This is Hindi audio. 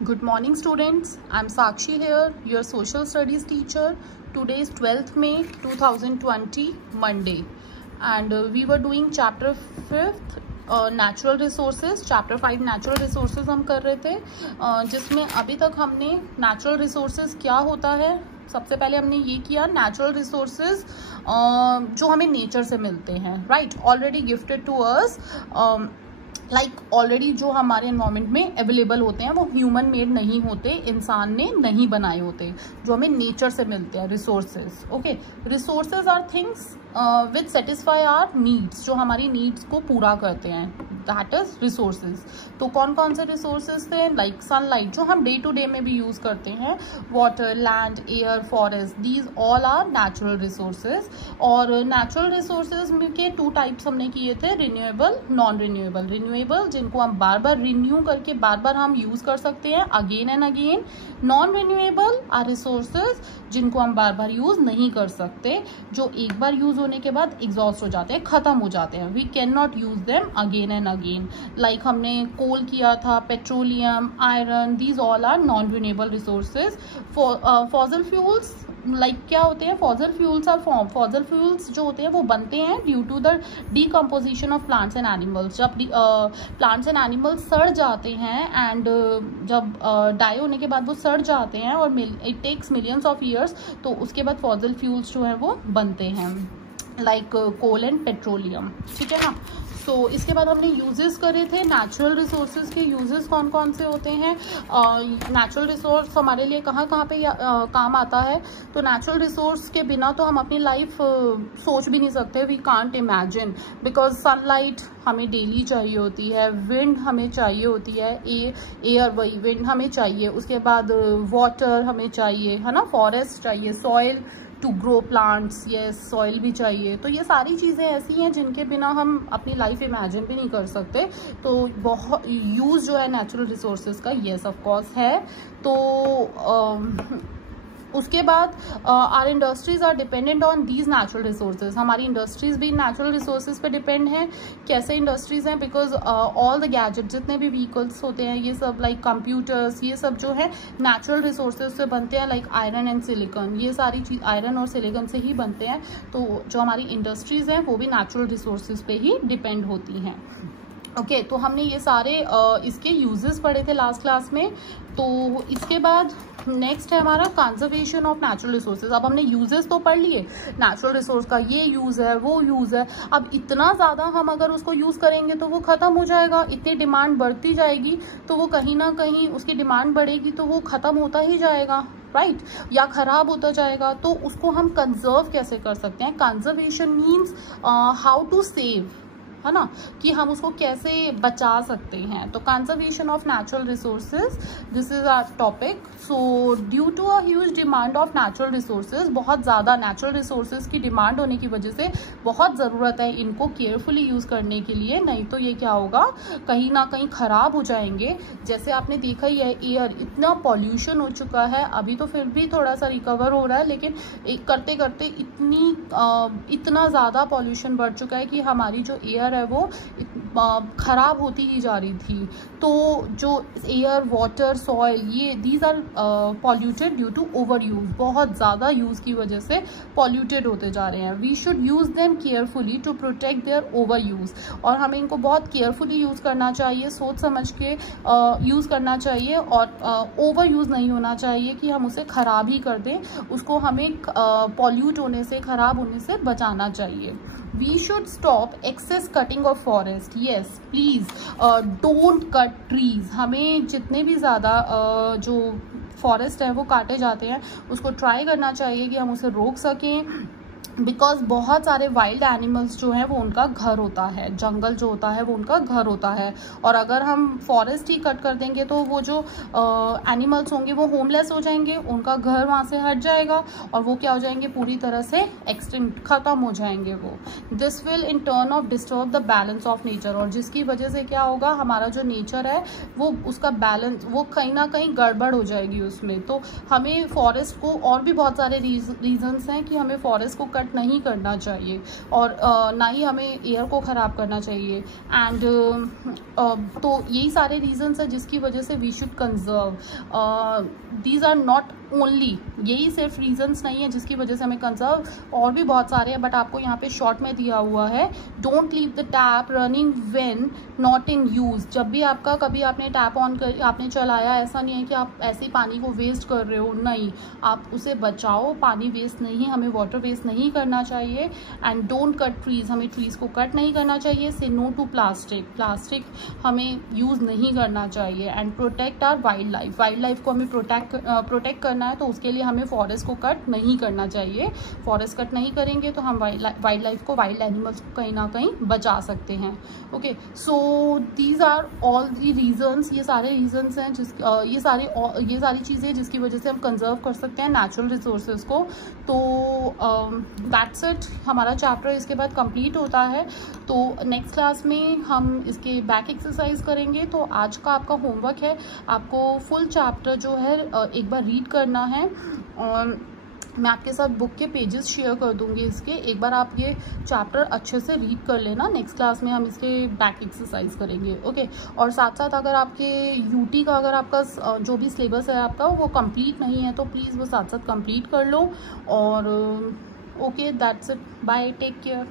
Good morning students, I am Sakshi here, your social studies teacher. Today is 12th May 2020 Monday and we were doing chapter 5th natural resources. chapter 5 natural resources हम कर रहे थे जिसमें अभी तक हमने natural resources क्या होता है सबसे पहले हमने ये किया नेचुरल रिसोर्सेज जो हमें नेचर से मिलते हैं right already gifted to us already जो हमारे एनवायरनमेंट में अवेलेबल होते हैं वो ह्यूमन मेड नहीं होते, इंसान ने नहीं बनाए होते, जो हमें नेचर से मिलते हैं resources. Okay, resources are things which satisfy our needs, जो हमारी नीड्स को पूरा करते हैं, दैट इज रिसोर्सेज. तो कौन कौन से रिसोर्सेज थे? लाइक सनलाइट जो हम डे टू डे में भी यूज करते हैं, water, land, air, forest, these all are natural resources. और नेचुरल रिसोर्सेज के 2 टाइप्स हमने किए थे, रिन्यूएबल, नॉन रिन्यूएबल. रिन्यूएबल जिनको हम बार बार रिन्यू करके बार बार हम यूज कर सकते हैं again and again. Non renewable are resources जिनको हम बार बार यूज नहीं कर सकते, जो एक बार यूज होने के बाद एग्जॉस्ट हो जाते हैं, खत्म हो जाते हैं. We can not use them again and again. Like हमने कोल किया था, petroleum, iron, these all are non renewable resources. Fossil fuels like क्या होते हैं? Fossil fuels are form, fossil fuels जो होते हैं वो बनते हैं due to the decomposition of plants and animals. जब प्लांट्स एंड एनिमल्स सड़ जाते हैं एंड जब डाई होने के बाद वो सड़ जाते हैं और it takes millions of years, तो उसके बाद फॉसिल फ्यूल्स जो है वो बनते हैं, लाइक कोल एंड पेट्रोलियम. ठीक है ना. तो इसके बाद हमने यूजेस करे थे. नेचुरल रिसोर्सेज के यूजेस कौन कौन से होते हैं? नेचुरल रिसोर्स हमारे लिए कहाँ कहाँ पे काम आता है? तो नेचुरल रिसोर्स के बिना तो हम अपनी लाइफ सोच भी नहीं सकते. We can't imagine, because sunlight हमें डेली चाहिए होती है, विंड हमें चाहिए होती है, एयर वही विंड हमें चाहिए, उसके बाद वाटर हमें चाहिए, है ना, फॉरेस्ट चाहिए, soil to grow plants, yes soil भी चाहिए. तो ये सारी चीज़ें ऐसी हैं जिनके बिना हम अपनी लाइफ इमेजिन भी नहीं कर सकते. तो बहुत यूज़ जो है नेचुरल रिसोर्सेज का, यस ऑफ कोर्स है. तो उसके बाद are industries are dependent on these natural resources. हमारी इंडस्ट्रीज भी नेचुरल रिसोर्सेज पे डिपेंड हैं. कैसे इंडस्ट्रीज हैं? बिकॉज ऑल द गैजेट, जितने भी व्हीकल्स होते हैं, ये सब लाइक कंप्यूटर्स, ये सब जो है नेचुरल रिसोर्सेज से बनते हैं, लाइक आयरन एंड सिलिकॉन. ये सारी चीज आयरन और सिलिकॉन से ही बनते हैं. तो जो हमारी इंडस्ट्रीज हैं वो भी नेचुरल रिसोर्सेज पे ही डिपेंड होती हैं. ओके, तो हमने ये सारे इसके यूजेस पढ़े थे लास्ट क्लास में. तो इसके बाद नेक्स्ट है हमारा कंजर्वेशन ऑफ नेचुरल रिसोर्सेज. अब हमने यूजेस तो पढ़ लिए, नेचुरल रिसोर्स का ये यूज है, वो यूज है. अब इतना ज़्यादा हम अगर उसको यूज करेंगे तो वो खत्म हो जाएगा. इतनी डिमांड बढ़ती जाएगी तो वो कहीं ना कहीं, उसकी डिमांड बढ़ेगी तो वो खत्म होता ही जाएगा, राइट, या खराब होता जाएगा. तो उसको हम कंजर्व कैसे कर सकते हैं? Conservation means how to save, है ना, कि हम उसको कैसे बचा सकते हैं. तो conservation of natural resources, this is our topic. So due to a huge demand of natural resources, बहुत ज़्यादा नेचुरल रिसोर्सेज की डिमांड होने की वजह से बहुत ज़रूरत है इनको केयरफुली यूज़ करने के लिए, नहीं तो ये क्या होगा, कहीं ना कहीं ख़राब हो जाएंगे. जैसे आपने देखा ही है, एयर, इतना पॉल्यूशन हो चुका है. अभी तो फिर भी थोड़ा सा रिकवर हो रहा है, लेकिन करते करते इतना ज़्यादा पॉल्यूशन बढ़ चुका है कि हमारी जो एयर है वो खराब होती ही जा रही थी. तो जो एयर, वाटर, सॉइल, ये these are polluted due to over use. बहुत ज़्यादा यूज़ की वजह से पॉल्यूटेड होते जा रहे हैं. We should use them carefully to protect their over use. और हमें इनको बहुत केयरफुली यूज़ करना चाहिए, सोच समझ के यूज़ करना चाहिए, और ओवर यूज़ नहीं होना चाहिए कि हम उसे ख़राब ही कर दें. उसको हमें पॉल्यूट होने से, ख़राब होने से बचाना चाहिए. We should stop excess cutting of forest. Yes, please don't cut trees. हमें जितने भी ज़्यादा जो फॉरेस्ट है वो काटे जाते हैं, उसको ट्राई करना चाहिए कि हम उसे रोक सकें. बिकॉज बहुत सारे वाइल्ड एनिमल्स जो हैं वो उनका घर होता है, जंगल जो होता है वो उनका घर होता है. और अगर हम फॉरेस्ट ही कट कर देंगे तो वो जो एनिमल्स होंगे वो होमलेस हो जाएंगे, उनका घर वहाँ से हट जाएगा और वो क्या हो जाएंगे, पूरी तरह से एक्सटिंक्ट, खत्म हो जाएंगे वो. This will in turn off disturb the balance of nature. और जिसकी वजह से क्या होगा, हमारा जो नेचर है वो, उसका बैलेंस वो कहीं ना कहीं गड़बड़ हो जाएगी उसमें. तो हमें फॉरेस्ट को, और भी बहुत सारे रीजन्स हैं कि हमें फॉरेस्ट को कट कट नहीं करना चाहिए, और ना ही हमें एयर को ख़राब करना चाहिए। एंड तो यही सारे रीजंस हैं जिसकी वजह से we should conserve. These are not only, यही सिर्फ रीजंस नहीं है जिसकी वजह से हमें कंजर्व, और भी बहुत सारे हैं, बट आपको यहाँ पे शॉर्ट में दिया हुआ है। Don't leave the tap running when not in use. जब भी आपका कभी आपने टैप ऑन कर आपने चलाया, ऐसा नहीं है कि आप ऐसे ही पानी को वेस्ट कर रहे हो, नहीं, आप उसे बचाओ। पानी वेस्ट नहीं, हमें वाटर वेस्ट नहीं करना चाहिए। एंड डोंट कट ट्रीज, हमें ट्रीज को कट नहीं करना चाहिए। Say no to plastic, plastic हमें यूज़ नहीं करना चाहिए। And protect our wild life, wild life को हमें प्रोटेक्ट करना है, तो उसके लिए हमें फॉरेस्ट को कट नहीं करना चाहिए। फॉरेस्ट कट नहीं करेंगे तो हम वाइल्ड लाइफ को, वाइल्ड एनिमल्स को कहीं ना कहीं बचा सकते हैं। Okay, so these are all the reasons, ये सारे रीजंस हैं ये सारी चीज़ें जिसकी वजह से हम कंजर्व कर सकते हैं नेचुरल रिसोर्सेज को। तो दैट्स इट, हमारा चैप्टर इसके बाद कंप्लीट होता है। तो नेक्स्ट क्लास में हम इसके बैक एक्सरसाइज करेंगे। तो आज का आपका होमवर्क है, आपको फुल चैप्टर जो है एक बार रीड करना है, और मैं आपके साथ बुक के पेजेस शेयर कर दूंगी इसके। एक बार आप ये चैप्टर अच्छे से रीड कर लेना, नेक्स्ट क्लास में हम इसके बैक एक्सरसाइज करेंगे। ओके, और साथ साथ अगर आपके यूटी का, अगर आपका जो भी सिलेबस है आपका वो कंप्लीट नहीं है, तो प्लीज़ वो साथ साथ कंप्लीट कर लो। और okay, that's it, bye, take care.